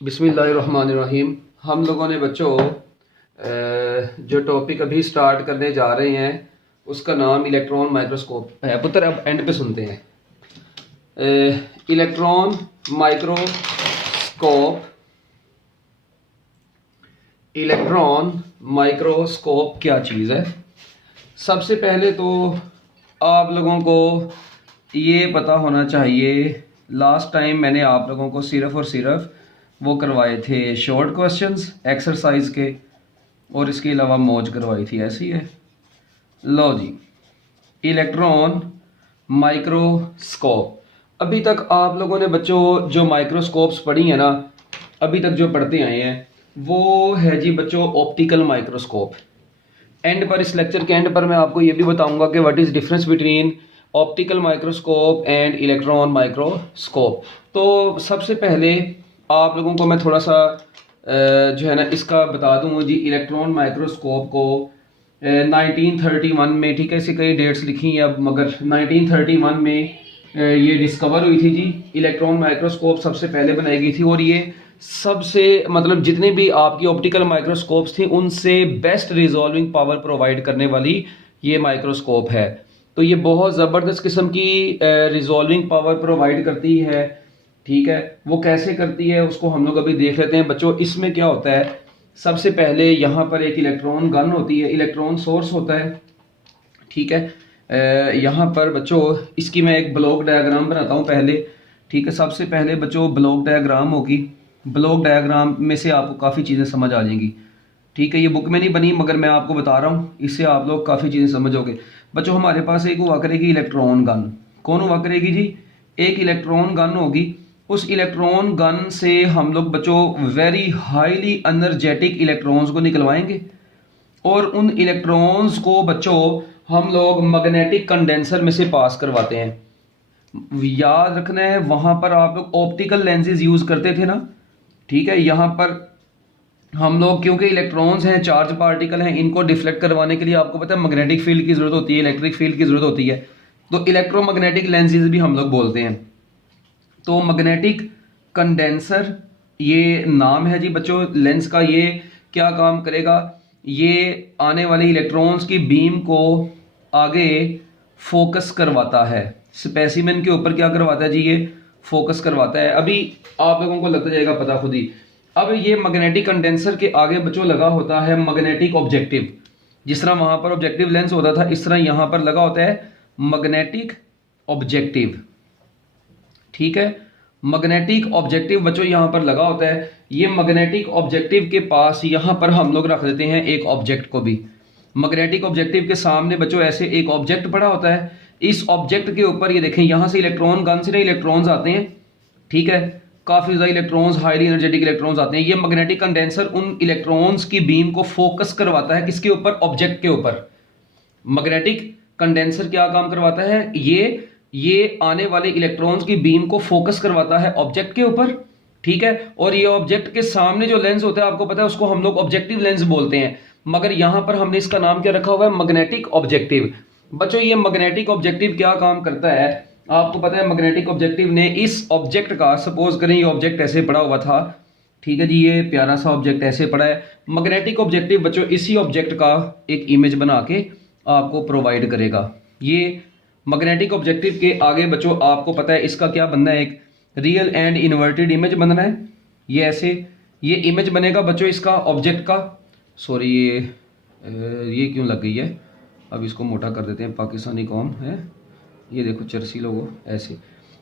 बिस्मिल्लाहिर्रहमानिर्रहीम। हम लोगों ने बच्चों जो टॉपिक अभी स्टार्ट करने जा रहे हैं उसका नाम इलेक्ट्रॉन माइक्रोस्कोप है। पुत्र अब एंड पे सुनते हैं। इलेक्ट्रॉन माइक्रोस्कोप, इलेक्ट्रॉन माइक्रोस्कोप क्या चीज़ है? सबसे पहले तो आप लोगों को ये पता होना चाहिए, लास्ट टाइम मैंने आप लोगों को सिर्फ़ और सिर्फ वो करवाए थे शॉर्ट क्वेश्चंस एक्सरसाइज के, और इसके अलावा मौज करवाई थी। ऐसी है। लो जी, इलेक्ट्रॉन माइक्रोस्कोप। अभी तक आप लोगों ने बच्चों जो माइक्रोस्कोप्स पढ़ी हैं ना, अभी तक जो पढ़ते आए हैं वो है जी बच्चों ऑप्टिकल माइक्रोस्कोप। एंड पर, इस लेक्चर के एंड पर मैं आपको ये भी बताऊंगा कि what is difference between optical microscope and electron microscope. तो सबसे पहले आप लोगों को मैं थोड़ा सा जो है ना इसका बता दूँ जी। इलेक्ट्रॉन माइक्रोस्कोप को 1931 में, ठीक है, इसे कई डेट्स लिखी हैं अब, मगर 1931 में ये डिस्कवर हुई थी जी। इलेक्ट्रॉन माइक्रोस्कोप सबसे पहले बनाई गई थी, और ये सबसे मतलब जितने भी आपकी ऑप्टिकल माइक्रोस्कोप्स थी उनसे बेस्ट रिजॉल्विंग पावर प्रोवाइड करने वाली ये माइक्रोस्कोप है। तो ये बहुत ज़बरदस्त किस्म की रिजॉल्विंग पावर प्रोवाइड करती है। ठीक है, वो कैसे करती है उसको हम लोग अभी देख लेते हैं बच्चों। इसमें क्या होता है, सबसे पहले यहाँ पर एक इलेक्ट्रॉन गन होती है, इलेक्ट्रॉन सोर्स होता है। ठीक है, यहाँ पर बच्चों इसकी मैं एक ब्लॉक डायग्राम बनाता हूँ पहले। ठीक है, सबसे पहले बच्चों ब्लॉक डायग्राम होगी। ब्लॉक डायग्राम में से आपको काफ़ी चीज़ें समझ आ जाएंगी। ठीक है, ये बुक में नहीं बनी मगर मैं आपको बता रहा हूँ, इससे आप लोग काफ़ी चीज़ें समझोगे बच्चों। हमारे पास एक हुआ करेगी इलेक्ट्रॉन गन। कौन हुआ करेगी जी? एक इलेक्ट्रॉन गन होगी। उस इलेक्ट्रॉन गन से हम लोग बच्चों वेरी हाईली एनर्जेटिक इलेक्ट्रॉन्स को निकलवाएंगे, और उन इलेक्ट्रॉन्स को बच्चों हम लोग मैग्नेटिक कंडेंसर में से पास करवाते हैं। याद रखना है, वहां पर आप लोग ऑप्टिकल लेंसेज यूज करते थे ना। ठीक है, यहां पर हम लोग क्योंकि इलेक्ट्रॉन्स हैं, चार्ज पार्टिकल हैं, इनको डिफ्लेक्ट करवाने के लिए आपको पता है मैग्नेटिक फील्ड की जरूरत होती है, इलेक्ट्रिक फील्ड की जरूरत होती है। तो इलेक्ट्रोमैग्नेटिक लेंसेज भी हम लोग बोलते हैं। तो मैग्नेटिक कंडेंसर ये नाम है जी बच्चों लेंस का। ये क्या काम करेगा? ये आने वाले इलेक्ट्रॉन्स की बीम को आगे फोकस करवाता है। स्पेसिमेन के ऊपर क्या करवाता है जी? ये फोकस करवाता है। अभी आप लोगों को लगता जाएगा पता खुद ही। अब ये मैग्नेटिक कंडेंसर के आगे बच्चों लगा होता है मैग्नेटिक ऑब्जेक्टिव। जिस तरह वहां पर ऑब्जेक्टिव लेंस होता था, इस तरह यहां पर लगा होता है मैग्नेटिक ऑब्जेक्टिव। ठीक है, मैग्नेटिक ऑब्जेक्टिव बच्चों यहां पर लगा होता है। ये मैग्नेटिक ऑब्जेक्टिव के पास यहां पर हम लोग रख देते हैं एक ऑब्जेक्ट को भी। मैग्नेटिक ऑब्जेक्टिव के सामने बच्चों ऐसे एक ऑब्जेक्ट पड़ा होता है। इस ऑब्जेक्ट के ऊपर ये देखें, यहां से इलेक्ट्रॉन गन से इलेक्ट्रॉन्स आते हैं। ठीक है, काफी ज्यादा इलेक्ट्रॉन्स, हाईली एनर्जेटिक इलेक्ट्रॉन्स आते हैं। ये मैग्नेटिक कंडेंसर उन इलेक्ट्रॉन्स की बीम को फोकस करवाता है। किसके ऊपर? ऑब्जेक्ट के ऊपर। मैग्नेटिक कंडेंसर क्या काम करवाता है? ये आने वाले इलेक्ट्रॉन्स की बीम को फोकस करवाता है ऑब्जेक्ट के ऊपर। ठीक है, और ये ऑब्जेक्ट के सामने जो लेंस होता है आपको पता है उसको हम लोग ऑब्जेक्टिव लेंस बोलते हैं, मगर यहां पर हमने इसका नाम क्या रखा हुआ है? Magnetic objective. बच्चों ये मैग्नेटिक ऑब्जेक्टिव क्या काम करता है आपको पता है? मैग्नेटिक ऑब्जेक्टिव ने इस ऑब्जेक्ट का, सपोज करें ये ऑब्जेक्ट ऐसे पड़ा हुआ था। ठीक है जी, ये प्यारा सा ऑब्जेक्ट ऐसे पड़ा है। मैग्नेटिक ऑब्जेक्टिव बच्चों इसी ऑब्जेक्ट का एक इमेज बना के आपको प्रोवाइड करेगा। ये मैग्नेटिक ऑब्जेक्टिव के आगे बच्चों आपको पता है इसका क्या बनना है? एक रियल एंड इन्वर्टेड इमेज बनना है। ये ऐसे ये इमेज बनेगा बच्चों इसका ऑब्जेक्ट का। सॉरी, ये क्यों लग गई है? अब इसको मोटा कर देते हैं, पाकिस्तानी कौम है। ये देखो चर्सी लोगो ऐसे।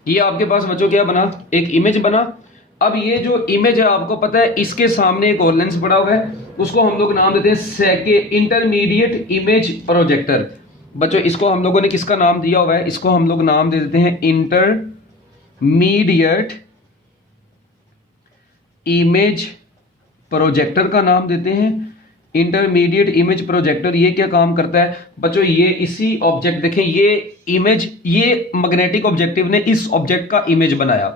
ये आपके पास बच्चों क्या बना? एक इमेज बना। अब ये जो इमेज है आपको पता है इसके सामने एक और लेंस पड़ा हुआ है, उसको हम लोग नाम देते हैं इंटरमीडिएट इमेज प्रोजेक्टर। बच्चों इसको हम लोगों ने किसका नाम दिया हुआ है? इसको हम लोग नाम दे देते हैं इंटरमीडिएट इमेज प्रोजेक्टर का नाम देते हैं। इंटरमीडिएट इमेज प्रोजेक्टर ये क्या काम करता है बच्चों? ये इसी ऑब्जेक्ट, देखें ये इमेज, ये मैग्नेटिक ऑब्जेक्टिव ने इस ऑब्जेक्ट का इमेज बनाया।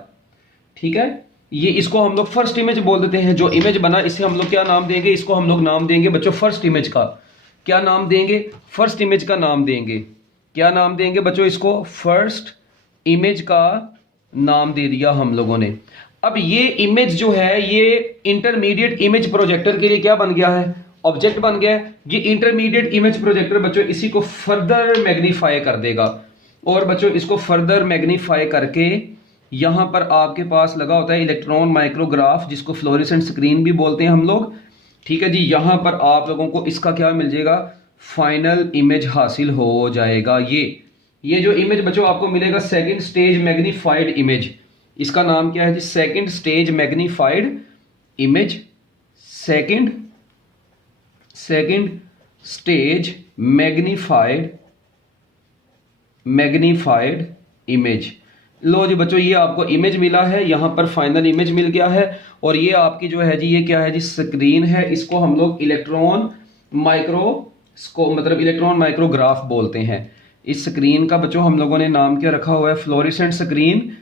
ठीक है, ये इसको हम लोग फर्स्ट इमेज बोल देते हैं। जो इमेज बना इसे हम लोग क्या नाम देंगे? इसको हम लोग नाम देंगे बच्चों फर्स्ट इमेज का। क्या नाम देंगे? फर्स्ट इमेज का नाम देंगे। क्या नाम देंगे बच्चों? इसको फर्स्ट इमेज का नाम दे दिया हम लोगों ने। अब ये इमेज जो है ये इंटरमीडिएट इमेज प्रोजेक्टर के लिए क्या बन गया है, ऑब्जेक्ट बन गया है। ये इंटरमीडिएट इमेज प्रोजेक्टर बच्चों इसी को फर्दर मैग्नीफाई कर देगा, और बच्चों इसको फर्दर मैग्नीफाई करके यहां पर आपके पास लगा होता है इलेक्ट्रॉन माइक्रोग्राफ, जिसको फ्लोरेसेंट स्क्रीन भी बोलते हैं हम लोग। ठीक है जी, यहां पर आप लोगों को इसका क्या मिल जाएगा, फाइनल इमेज हासिल हो जाएगा। ये जो इमेज बच्चों आपको मिलेगा सेकंड स्टेज मैग्नीफाइड इमेज, इसका नाम क्या है जी, second stage magnified image, second stage magnified image. लो जी बच्चों, ये आपको इमेज मिला है, यहां पर फाइनल इमेज मिल गया है। और ये आपकी जो है जी, ये क्या है जी, स्क्रीन है। इसको हम लोग इलेक्ट्रॉन माइक्रोग्राफ बोलते हैं। इस स्क्रीन का बच्चों हम लोगों ने नाम क्या रखा हुआ है, फ्लोरेसेंट स्क्रीन,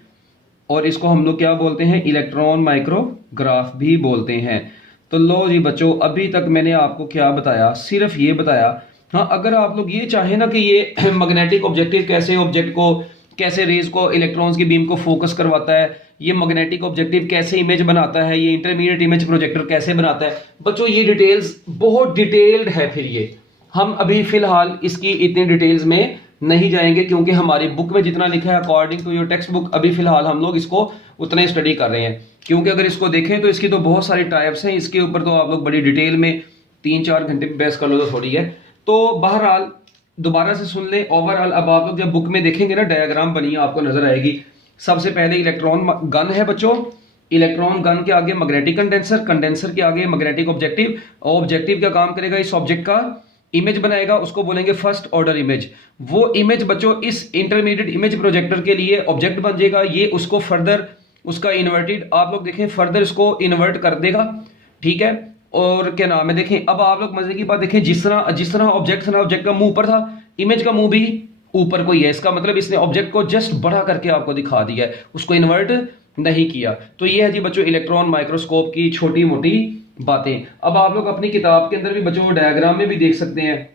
और इसको हम लोग क्या बोलते हैं, इलेक्ट्रॉन माइक्रोग्राफ भी बोलते हैं। तो लो जी बच्चों, अभी तक मैंने आपको क्या बताया, सिर्फ ये बताया। हाँ, अगर आप लोग ये चाहें ना कि ये मैग्नेटिक ऑब्जेक्टिव कैसे ऑब्जेक्ट को, कैसे रेज को, इलेक्ट्रॉन्स की बीम को फोकस करवाता है, ये मैग्नेटिक ऑब्जेक्टिव कैसे इमेज बनाता है, ये इंटरमीडिएट इमेज प्रोजेक्टर कैसे बनाता है, बच्चों ये डिटेल्स बहुत डिटेल्ड है। फिर ये हम अभी फिलहाल इसकी इतनी डिटेल्स में नहीं जाएंगे, क्योंकि हमारी बुक में जितना लिखा है according to your textbook, अभी फिलहाल हम लोग इसको उतना ही स्टडी कर रहे हैं। क्योंकि अगर इसको देखें तो इसकी तो बहुत सारी टाइप्स हैं, इसके ऊपर तो आप लोग बड़ी डिटेल में 3-4 घंटे बहस कर लो तो थोड़ी है। तो बहरहाल दोबारा से सुन ले ओवरऑल। अब आप लोग जब बुक में देखेंगे ना, डायग्राम बनी है आपको नजर आएगी। सबसे पहले इलेक्ट्रॉन गन है बच्चों, इलेक्ट्रॉन गन के आगे मैग्नेटिक कंडेंसर, कंडेंसर के आगे मैग्नेटिक ऑब्जेक्टिव, ऑब्जेक्टिव क्या काम करेगा, इस ऑब्जेक्ट का इमेज बनाएगा, उसको बोलेंगे फर्स्ट ऑर्डर इमेज। वो इमेज बच्चों इस इंटरमीडिएट इमेज प्रोजेक्टर के लिए ऑब्जेक्ट बन जाएगा। ये उसको फर्दर, उसका इन्वर्टेड, आप लोग देखें फर्दर इसको इन्वर्ट कर देगा। ठीक है, और क्या नाम है, देखें अब आप लोग मजे की बात देखें, जिस तरह ऑब्जेक्ट था, ऑब्जेक्ट का मुंह ऊपर था, इमेज का मुंह भी ऊपर को ही है। इसका मतलब इसने ऑब्जेक्ट को जस्ट बड़ा करके आपको दिखा दिया है, उसको इन्वर्ट नहीं किया। तो ये है जी बच्चों इलेक्ट्रॉन माइक्रोस्कोप की छोटी मोटी बातें। अब आप लोग अपनी किताब के अंदर भी बच्चों डायग्राम में भी देख सकते हैं।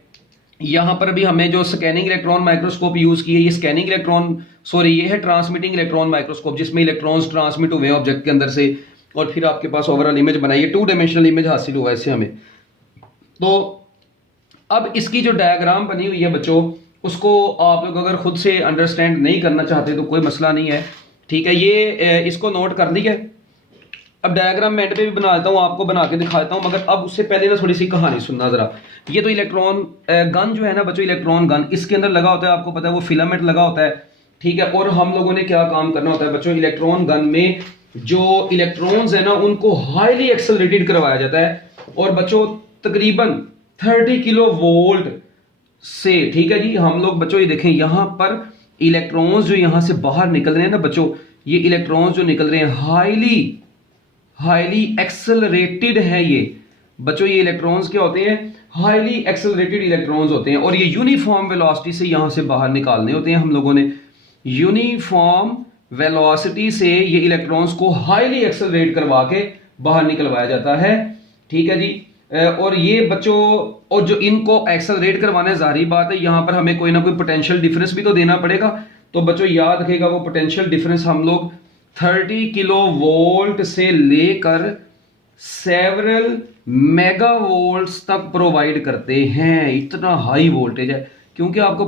यहां पर भी हमें जो स्कैनिंग इलेक्ट्रॉन माइक्रोस्कोप यूज की है, ये स्कैनिंग इलेक्ट्रॉन, सॉरी ये है ट्रांसमिटिंग इलेक्ट्रॉन माइक्रोस्कोप, जिसमें इलेक्ट्रॉन्स ट्रांसमिट हुए ऑब्जेक्ट के अंदर से, और फिर आपके पास ओवरऑल इमेज बनाई है, 2 डायमेंशनल इमेज हासिल हुआ है इससे हमें। तो अब इसकी जो डायग्राम बनी हुई है बच्चों, उसको आप लोग अगर खुद से अंडरस्टैंड नहीं करना चाहते तो कोई मसला नहीं है। ठीक है, ये इसको नोट कर लिया। अब डायग्राम मैं एंड पे भी बना देता हूँ, आपको बना के दिखा देता हूँ, मगर अब उससे पहले ना थोड़ी सी कहानी सुनना जरा। ये तो इलेक्ट्रॉन गन जो है ना बच्चों, इलेक्ट्रॉन गन, इसके अंदर लगा होता है, आपको पता है वो फिलामेंट लगा होता है। ठीक है, और हम लोगों ने क्या काम करना होता है बच्चों, इलेक्ट्रॉन गन में जो इलेक्ट्रॉन्स है ना उनको हाईली एक्सेलरेटेड करवाया जाता है, और बच्चों तकरीबन 30 किलो वोल्ट से। ठीक है जी, हम लोग बच्चों ये देखें यहां पर इलेक्ट्रॉन्स जो यहां से बाहर निकल रहे हैं ना बच्चों, ये इलेक्ट्रॉन्स जो निकल रहे हैं हाईली एक्सेलरेटेड है। ये बच्चों ये इलेक्ट्रॉन्स क्या होते हैं, हाईली एक्सेलरेटेड इलेक्ट्रॉन्स होते हैं, और ये यूनिफॉर्म वेलोसिटी से यहां से बाहर निकालने होते हैं हम लोगों ने। यूनिफॉर्म वेलोसिटी से ये इलेक्ट्रॉन्स को हाईली एक्सेलरेट करवा के बाहर निकलवाया जाता है। ठीक है जी, और ये बच्चों, और जो इनको एक्सेलरेट करवाना है, जाहिर बात है यहां पर हमें कोई ना कोई पोटेंशियल डिफरेंस भी तो देना पड़ेगा। तो बच्चों याद रखिएगा, वो पोटेंशियल डिफरेंस हम लोग 30 किलो वोल्ट से लेकर सेवरल मेगा वोल्ट्स तक प्रोवाइड करते हैं। इतना हाई वोल्टेज है, क्योंकि आपको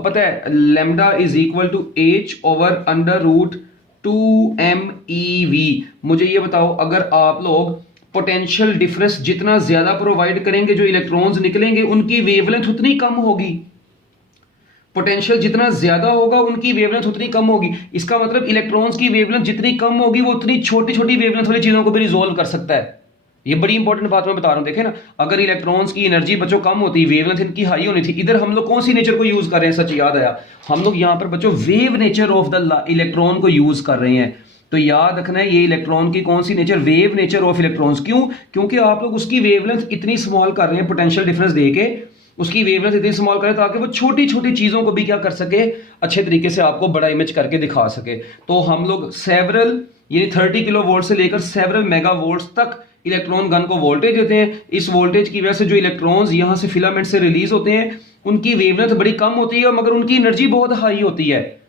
पता है lambda is equal to H over under root 2MEV। मुझे ये बताओ, अगर आप लोग पोटेंशियल डिफरेंस जितना ज्यादा प्रोवाइड करेंगे, जो इलेक्ट्रॉन्स निकलेंगे उनकी वेवलेंथ उतनी कम होगी। पोटेंशियल जितना ज्यादा होगा उनकी वेवलेंथ उतनी कम होगी। इसका मतलब इलेक्ट्रॉन्स की वेवलेंथ जितनी कम होगी, वो उतनी छोटी छोटी वेवलेंथ वाली चीजों को भी रिजोल्व कर सकता है। ये बड़ी इंपॉर्टेंट बात मैं बता रहा हूं। देखें ना, अगर इलेक्ट्रॉन्स की एनर्जी बच्चों कम होती, वेवलेंथ इनकी हाई होनी थी, इधर हम लोग कौन सी नेचर को यूज कर रहे हैं, सच याद आया, हम लोग यहां पर बच्चों wave nature of the electron को यूज कर रहे हैं। तो याद रखना है, ये इलेक्ट्रॉन की कौन सी nature, wave nature of electrons. क्यों? क्योंकि आप लोग उसकी वेवलेंथ इतनी स्मॉल कर रहे हैं, पोटेंशियल डिफरेंस देके उसकी वेवलेंथ इतनी स्मॉल करें ताकि वो छोटी छोटी चीजों को भी क्या कर सके, अच्छे तरीके से आपको बड़ा इमेज करके दिखा सके। तो हम लोग सेवरल, यानी 30 किलो वोल्ट से लेकर सेवरल मेगा वोल्ट्स तक इलेक्ट्रॉन गन को वोल्टेज देते हैं। इस वोल्टेज की वजह से जो इलेक्ट्रॉन्स यहां से फिलामेंट से रिलीज होते हैं, उनकी वेवलेंथ बड़ी कम होती है, मगर उनकी एनर्जी बहुत हाई होती है।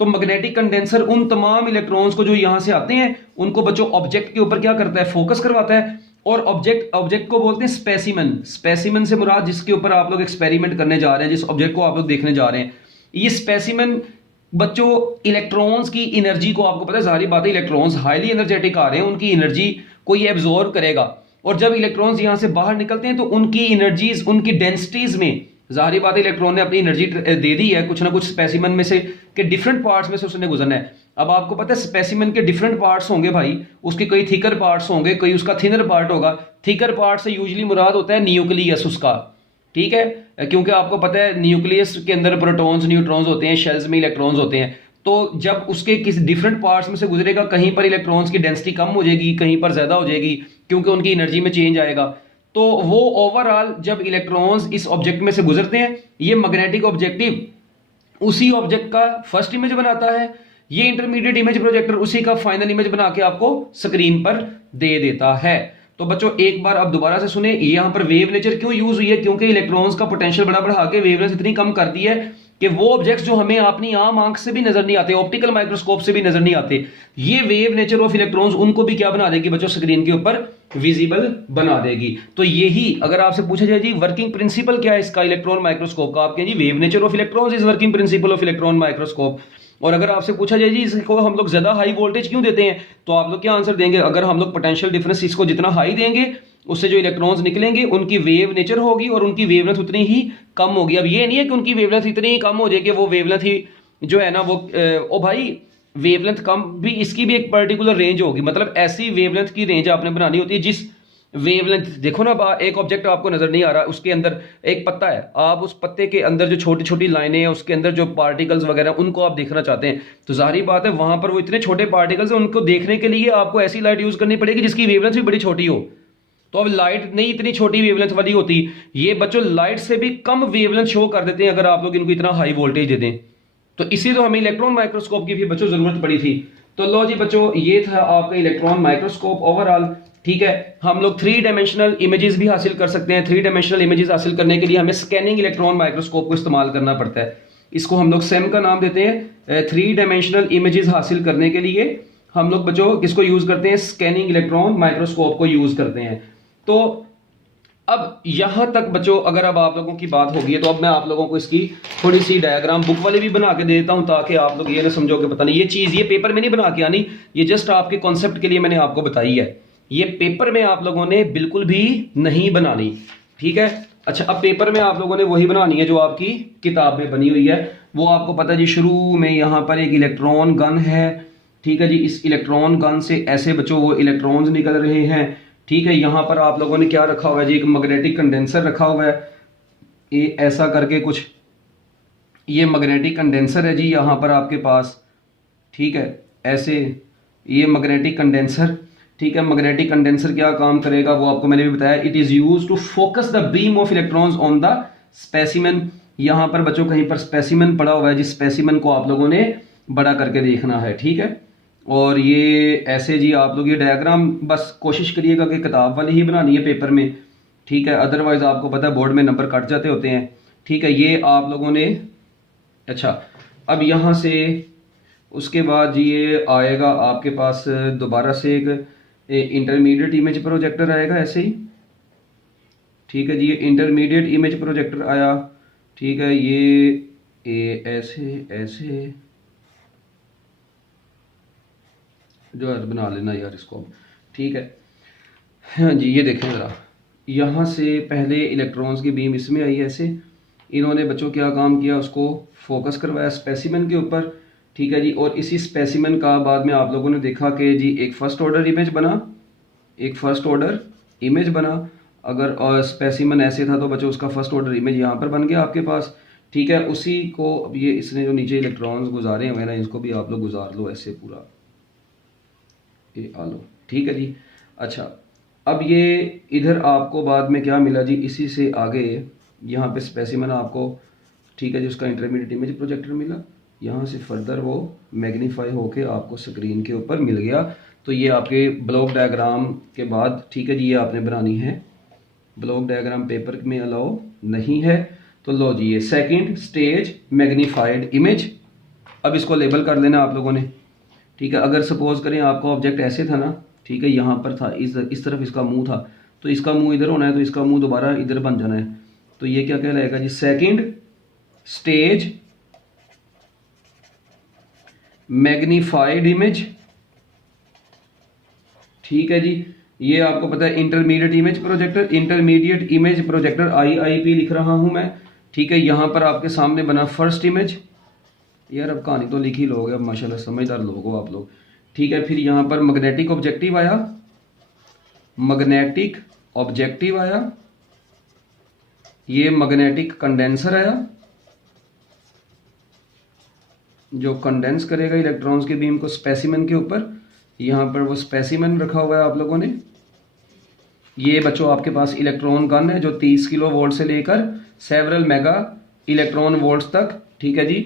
तो मैग्नेटिक कंडेंसर उन तमाम इलेक्ट्रॉन्स को जो यहां से आते हैं उनको बच्चों ऑब्जेक्ट के ऊपर क्या करता है, फोकस करवाता है। और ऑब्जेक्ट को बोलते हैं स्पेसिमन। स्पेसिमन से मुराद जिसके ऊपर आप लोग एक्सपेरिमेंट करने जा रहे हैं, जिस ऑब्जेक्ट को आप लोग देखने जा रहे हैं, ये स्पेसिमन बच्चों इलेक्ट्रॉन्स की एनर्जी को, आपको पता है जाहिर बात है इलेक्ट्रॉन्स हाईली एनर्जेटिक आ रहे हैं, उनकी एनर्जी को ये एब्जॉर्ब करेगा। और जब इलेक्ट्रॉन्स यहां से बाहर निकलते हैं तो उनकी एनर्जीज, उनकी डेंसिटीज में जाहिर बात है इलेक्ट्रॉन ने अपनी एनर्जी दे दी है कुछ ना कुछ स्पेसिमन में से, के डिफरेंट पार्ट्स में से उसने गुजरना है। अब आपको पता है स्पेसिमन के डिफरेंट पार्ट्स होंगे भाई, उसके कई थिकर पार्ट्स होंगे, कई उसका थिनर पार्ट होगा। थिकर पार्ट से यूजुअली मुराद होता है न्यूक्लियस उसका, ठीक है, क्योंकि आपको पता है न्यूक्लियस के अंदर प्रोटॉन्स न्यूट्रॉन्स होते हैं, शेल्स में इलेक्ट्रॉन्स होते हैं। तो जब उसके किसी डिफरेंट पार्ट्स में से गुजरेगा, कहीं पर इलेक्ट्रॉन्स की डेंसिटी कम हो जाएगी, कहीं पर ज्यादा हो जाएगी, क्योंकि उनकी एनर्जी में चेंज आएगा। तो वो ओवरऑल जब इलेक्ट्रॉन्स इस ऑब्जेक्ट में से गुजरते हैं, ये मैग्नेटिक ऑब्जेक्टिव उसी ऑब्जेक्ट का फर्स्ट इमेज बनाता है, ये इंटरमीडिएट इमेज प्रोजेक्टर उसी का फाइनल इमेज बना के आपको स्क्रीन पर दे देता है। तो बच्चों एक बार अब दोबारा से सुने, यहां पर वेव नेचर क्यों यूज हुई है, क्योंकि इलेक्ट्रॉन्स का पोटेंशियल बढ़ा के वेवलेंथ इतनी कम कर दी है कि वो ऑब्जेक्ट्स जो हमें अपनी आम आंख से भी नजर नहीं आते, ऑप्टिकल माइक्रोस्कोप से भी नजर नहीं आते, ये वेव नेचर ऑफ इलेक्ट्रॉन्स उनको भी क्या बना देगी बच्चों, स्क्रीन के ऊपर विजिबल बना देगी। तो यही अगर आपसे पूछा जाए जी वर्किंग प्रिंसिपल क्या है इसका इलेक्ट्रॉन माइक्रोस्कोप का, आप कहें जी wave nature of electrons is working principle of electron microscope. और अगर आपसे पूछा जाए जी इसको हम लोग ज्यादा हाई वोल्टेज क्यों देते हैं, तो आप लोग क्या आंसर देंगे, अगर हम लोग पोटेंशियल डिफरेंस इसको जितना हाई देंगे उससे जो इलेक्ट्रॉन्स निकलेंगे उनकी वेव नेचर होगी और उनकी वेवलेंथ उतनी ही कम होगी। अब ये नहीं है कि उनकी वेवलेंथ इतनी ही कम हो जाए कि वो वेवलेंथ ही जो है ना वो ओ भाई वेवलेंथ कम भी, इसकी भी एक पर्टिकुलर रेंज होगी, मतलब ऐसी वेवलेंथ की रेंज आपने बनानी होती है जिस वेवलेंथ, देखो ना एक ऑब्जेक्ट आपको नजर नहीं आ रहा, उसके अंदर एक पत्ता है, आप उस पत्ते के अंदर जो छोटी छोटी लाइनें हैं उसके अंदर जो पार्टिकल्स वगैरह उनको आप देखना चाहते हैं, तो जाहिर बात है वहां पर वो इतने छोटे पार्टिकल्स हैं, उनको देखने के लिए आपको ऐसी लाइट यूज करनी पड़ेगी जिसकी वेवलेंथ भी बड़ी छोटी हो। तो अब लाइट नहीं इतनी छोटी वेवलेंथ वाली होती, ये बच्चों लाइट से भी कम वेवलेंथ शो कर देते हैं अगर आप लोग इनको इतना हाई वोल्टेज दे दें। तो इसी तो हमें इलेक्ट्रॉन माइक्रोस्कोप की भी बच्चों जरूरत पड़ी थी। तो लो जी बच्चों ये था आपका इलेक्ट्रॉन माइक्रोस्कोप ओवरऑल, ठीक है। हम लोग 3 डायमेंशनल इमेजेस भी हासिल कर सकते हैं। 3 डायमेंशनल इमेजेस हासिल करने के लिए हमें स्कैनिंग इलेक्ट्रॉन माइक्रोस्कोप को इस्तेमाल करना पड़ता है। इसको हम लोग सेम का नाम देते हैं। 3 डायमेंशनल इमेजेस हासिल करने के लिए हम लोग बच्चों किसको यूज करते हैं, स्कैनिंग इलेक्ट्रॉन माइक्रोस्कोप को यूज करते हैं। तो अब यहां तक बच्चों अगर अब आप लोगों की बात होगी तो अब मैं आप लोगों को इसकी थोड़ी सी डायग्राम बुक वाले भी बना के दे देता हूं, ताकि आप लोग ये ना समझो कि पता नहीं ये चीज ये पेपर में नहीं बना के आनी, ये जस्ट आपके कॉन्सेप्ट के लिए मैंने आपको बताई है, ये पेपर में आप लोगों ने बिल्कुल भी नहीं बनानी, ठीक है। अच्छा अब पेपर में आप लोगों ने वही बनानी है जो आपकी किताब में बनी हुई है। वो आपको पता है जी, शुरू में यहाँ पर एक इलेक्ट्रॉन गन है, ठीक है जी। इस इलेक्ट्रॉन गन से ऐसे बच्चों वो इलेक्ट्रॉन्स निकल रहे हैं, ठीक है। यहां पर आप लोगों ने क्या रखा हुआ है जी, एक मैग्नेटिक कंडेंसर रखा हुआ है, ये ऐसा करके कुछ, ये मैग्नेटिक कंडेंसर है जी यहां पर आपके पास, ठीक है। ऐसे ये मैग्नेटिक कंडेंसर, ठीक है। मैग्नेटिक कंडेंसर क्या काम करेगा वो आपको मैंने भी बताया, it is use to focus the beam of electrons on the specimen. यहां पर बच्चों कहीं पर स्पेसिमेन पड़ा हुआ है, जिस स्पेसिमेन को आप लोगों ने बड़ा करके देखना है, ठीक है। और ये ऐसे जी आप लोग ये डायग्राम बस कोशिश करिएगा कि किताब वाली ही बनानी है पेपर में, ठीक है। अदरवाइज आपको पता है बोर्ड में नंबर कट जाते होते हैं, ठीक है। ये आप लोगों ने, अच्छा अब यहाँ से उसके बाद ये आएगा आपके पास दोबारा से एक इंटरमीडिएट इमेज प्रोजेक्टर आएगा ऐसे ही, ठीक है जी। ये इंटरमीडिएट इमेज प्रोजेक्टर आया, ठीक है। ये ऐसे ऐसे जो है बना लेना यार इसको, ठीक है। हाँ जी ये देखें ज़रा, यहाँ से पहले इलेक्ट्रॉन्स की बीम इसमें आई ऐसे, इन्होंने बच्चों क्या काम किया, उसको फोकस करवाया स्पेसिमेन के ऊपर, ठीक है जी। और इसी स्पेसिमेन का बाद में आप लोगों ने देखा कि जी एक फर्स्ट ऑर्डर इमेज बना, एक फर्स्ट ऑर्डर इमेज बना। अगर स्पेसिमेन ऐसे था तो बच्चों उसका फर्स्ट ऑर्डर इमेज यहाँ पर बन गया आपके पास, ठीक है। उसी को अब ये इसने जो नीचे इलेक्ट्रॉन्स गुजारे हुए ना, इसको भी आप लोग गुजार लो ऐसे पूरा, ये आलो, ठीक है जी। अच्छा अब ये इधर आपको बाद में क्या मिला जी, इसी से आगे यहाँ पे स्पेसिमेन आपको, ठीक है जी, उसका इंटरमीडिएट इमेज प्रोजेक्टर मिला, यहाँ से फर्दर वो मैग्नीफाई होके आपको स्क्रीन के ऊपर मिल गया। तो ये आपके ब्लॉक डायग्राम के बाद, ठीक है जी, ये आपने बनानी है। ब्लॉक डायग्राम पेपर में अलाउ नहीं है, तो लो जी ये सेकंड स्टेज मैग्नीफाइड इमेज। अब इसको लेबल कर लेना आप लोगों ने, ठीक है। अगर सपोज करें आपका ऑब्जेक्ट ऐसे था ना, ठीक है, यहाँ पर था, इस तरफ इसका मुंह था, तो इसका मुंह इधर होना है, तो इसका मुंह दोबारा इधर बन जाना है। तो ये क्या कहलाएगा जी, सेकंड स्टेज मैग्नीफाइड इमेज, ठीक है जी। ये आपको पता है intermediate image projector, intermediate image projector IIP लिख रहा हूं मैं, ठीक है। यहां पर आपके सामने बना फर्स्ट इमेज। यार अब कहानी तो लिख ही लोगे, अब माशाल्लाह समझदार लोग हो आप लोग, ठीक है। फिर यहां पर मैग्नेटिक ऑब्जेक्टिव आया, मैग्नेटिक ऑब्जेक्टिव आया, ये मैग्नेटिक कंडेंसर आया जो कंडेंस करेगा इलेक्ट्रॉन्स के बीम को स्पेसिमेन के ऊपर। यहां पर वो स्पेसिमेन रखा हुआ है आप लोगों ने। ये बच्चों आपके पास इलेक्ट्रॉन गन है जो 30 किलो वोल्ट से लेकर सेवरल मेगा इलेक्ट्रॉन वोल्ट्स तक, ठीक है जी,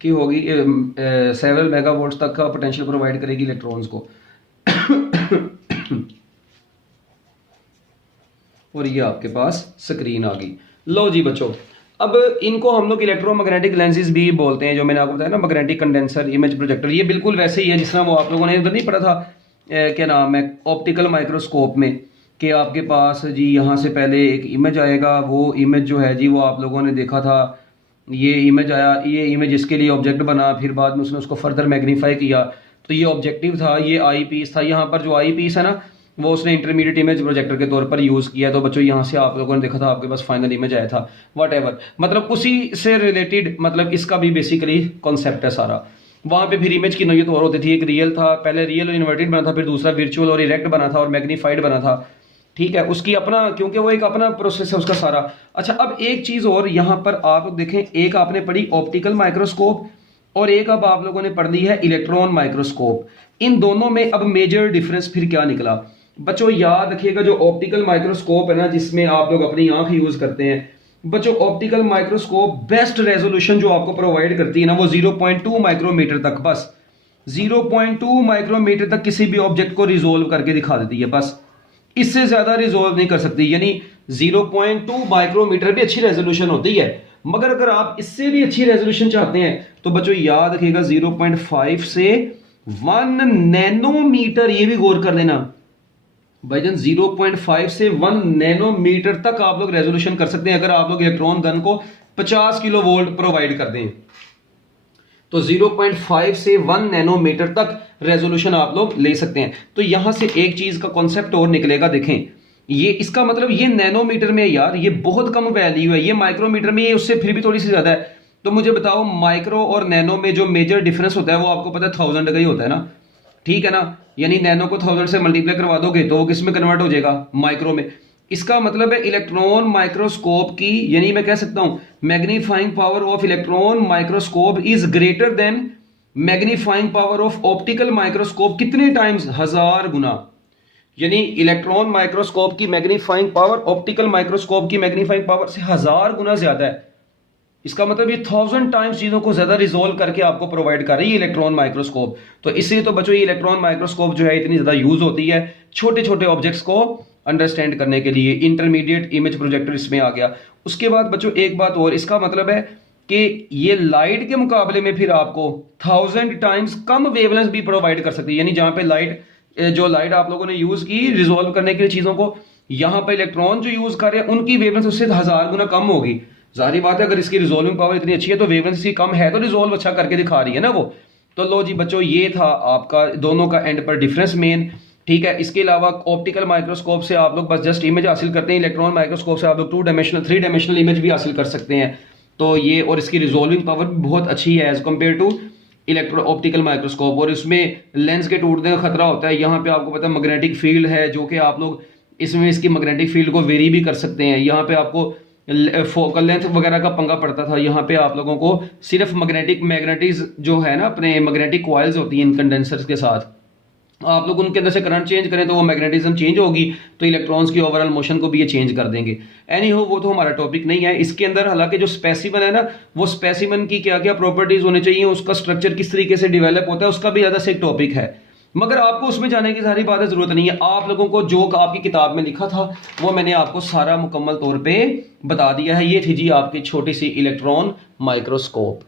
की होगी, सेवरल मेगा वोल्ट्स तक का पोटेंशियल प्रोवाइड करेगी इलेक्ट्रॉन्स को। और ये आपके पास स्क्रीन आ गई। लो जी बच्चों, अब इनको हम लोग इलेक्ट्रोमैग्नेटिक लेंसेज भी बोलते हैं, जो मैंने आपको बताया ना, मैग्नेटिक कंडेंसर, इमेज प्रोजेक्टर। ये बिल्कुल वैसे ही है जिस तरह वो आप लोगों ने उधर नहीं पढ़ा था, क्या नाम है, ऑप्टिकल माइक्रोस्कोप में, कि आपके पास जी यहाँ से पहले एक इमेज आएगा, वो इमेज जो है जी वो आप लोगों ने देखा था, ये इमेज आया, ये इमेज इसके लिए ऑब्जेक्ट बना, फिर बाद में उसने उसको फर्दर मैग्नीफाई किया, तो ये ऑब्जेक्टिव था, ये आई पीस था। यहाँ पर जो आई पीस है ना, वो उसने इंटरमीडिएट इमेज प्रोजेक्टर के तौर पर यूज़ किया। तो बच्चों यहाँ से आप लोगों ने देखा था, आपके पास फाइनल इमेज आया था, वट मतलब उसी से रिलेटेड, मतलब इसका भी बेसिकली कॉन्सेप्ट है सारा। वहाँ पे फिर इमेज की नोयत और होती थी, एक रियल था, पहले रियल और इन्वर्टेड बना था, फिर दूसरा वर्चुअल और इरेक्ट बना था, और मैग्नीफाइड बना था, ठीक है। उसकी अपना, क्योंकि वो एक अपना प्रोसेस है उसका सारा। अच्छा, अब एक चीज़ और यहाँ पर आप देखें, एक आपने पढ़ी ऑप्टिकल माइक्रोस्कोप और एक अब आप लोगों ने पढ़ ली है इलेक्ट्रॉन माइक्रोस्कोप। इन दोनों में अब मेजर डिफरेंस फिर क्या निकला बच्चों, याद रखिएगा। जो ऑप्टिकल माइक्रोस्कोप है ना, जिसमें आप लोग अपनी आंख यूज करते हैं बच्चों, ऑप्टिकल माइक्रोस्कोप बेस्ट रेजोल्यूशन जो आपको प्रोवाइड करती है ना, वो 0.2 माइक्रोमीटर तक, बस 0.2 माइक्रोमीटर तक किसी भी ऑब्जेक्ट को रिजोल्व करके दिखा देती है, बस इससे ज्यादा रिजोल्व नहीं कर सकती। यानी 0.2 माइक्रोमीटर भी अच्छी रेजोल्यूशन होती है, मगर अगर आप इससे भी अच्छी रेजोल्यूशन चाहते हैं तो बच्चों याद रखिएगा 0.5 से 1 नैनोमीटर, ये भी गौर कर लेना भाईजान, 0.5 से 1 नैनोमीटर तक आप लोग रेजोल्यूशन कर सकते हैं अगर आप लोग इलेक्ट्रॉन गन को 50 किलो वोल्ट प्रोवाइड कर दें। तो 0.5 से 1 नैनोमीटर तक रेजोल्यूशन आप लोग ले सकते हैं। तो यहां से एक चीज का कॉन्सेप्ट और निकलेगा, देखें, ये इसका मतलब ये नैनोमीटर में यार ये बहुत कम वैल्यू है, ये माइक्रोमीटर में ये उससे फिर भी थोड़ी सी ज्यादा है। तो मुझे बताओ माइक्रो और नैनो में जो मेजर डिफरेंस होता है वो आपको पता है 1000 का ही होता है ना, ठीक है ना। यानी नैनो को 1000 से मल्टीप्लाई करवा दोगे तो वो किस में कन्वर्ट हो जाएगा, माइक्रो में। इसका मतलब है इलेक्ट्रॉन माइक्रोस्कोप की, यानी मैं कह सकता हूं magnifying power of electron microscope is greater than magnifying power of optical microscope. कितने टाइम्स, 1000 गुना। यानी इलेक्ट्रॉन माइक्रोस्कोप की मैग्नीफाइंग पावर ऑप्टिकल माइक्रोस्कोप की मैग्नीफाइंग पावर से 1000 गुना ज्यादा है। इसका मतलब ये 1000 टाइम्स चीजों को ज्यादा रिजोल्व करके आपको प्रोवाइड कर रही है इलेक्ट्रॉन माइक्रोस्कोप। तो इसलिए तो बच्चों ये इलेक्ट्रॉन माइक्रोस्कोप जो है इतनी ज्यादा यूज होती है छोटे छोटे ऑब्जेक्ट्स को अंडरस्टैंड करने के लिए। इंटरमीडिएट इमेज प्रोजेक्टर इसमें आ गया। उसके बाद बच्चों एक बात और, इसका मतलब है कि ये लाइट के मुकाबले में फिर आपको 1000 टाइम्स कम वेवलेंथ भी प्रोवाइड कर सकती है। यानी जहां पे लाइट, जो लाइट आप लोगों ने यूज की रिजोल्व करने के लिए चीजों को, यहां पर इलेक्ट्रॉन जो यूज कर रहे हैं उनकी वेवलेंथ उससे 1000 गुना कम होगी। जाहिर बात है अगर इसकी रिजोल्विंग पावर इतनी अच्छी है तो वेवलेंथ इसकी कम है तो रिजोल्व अच्छा करके दिखा रही है ना वो। तो लो जी बच्चों, ये था आपका दोनों का एंड पर डिफरेंस मेन, ठीक है। इसके अलावा ऑप्टिकल माइक्रोस्कोप से आप लोग बस जस्ट इमेज हासिल करते हैं, इलेक्ट्रॉन माइक्रोस्कोप से आप लोग 2 डायमेंशनल 3 डायमेंशनल इमेज भी हासिल कर सकते हैं। तो ये, और इसकी रिजोल्विंग पावर भी बहुत अच्छी है as compare to electro optical microscope. और इसमें लेंस के टूटने का खतरा होता है। यहाँ पे आपको पता है मैग्नेटिक फील्ड है, जो कि आप लोग इसमें इसकी मैग्नेटिक फील्ड को वेरी भी कर सकते हैं। यहाँ पे आपको फोकल लेंथ वगैरह का पंगा पड़ता था, यहाँ पे आप लोगों को सिर्फ मैग्नेटिक्स जो है ना, अपने मैग्नेटिक कॉइल्स होती हैं इन कंडेंसर्स के साथ, आप लोग उनके अंदर से करंट चेंज करें तो वो मैग्नेटिज्म चेंज होगी, तो इलेक्ट्रॉन्स की ओवरऑल मोशन को भी ये चेंज कर देंगे। एनी हो, वो तो हमारा टॉपिक नहीं है। इसके अंदर हालांकि जो स्पेसिमन है ना, वो स्पेसिमन की क्या क्या प्रॉपर्टीज होनी चाहिए, उसका स्ट्रक्चर किस तरीके से डेवलप होता है, उसका भी ज्यादा से एक टॉपिक है, मगर आपको उसमें जाने की सारी बात जरूरत नहीं है। आप लोगों को जो आपकी किताब में लिखा था वो मैंने आपको सारा मुकम्मल तौर पे बता दिया है। ये थी जी आपकी छोटी सी इलेक्ट्रॉन माइक्रोस्कोप।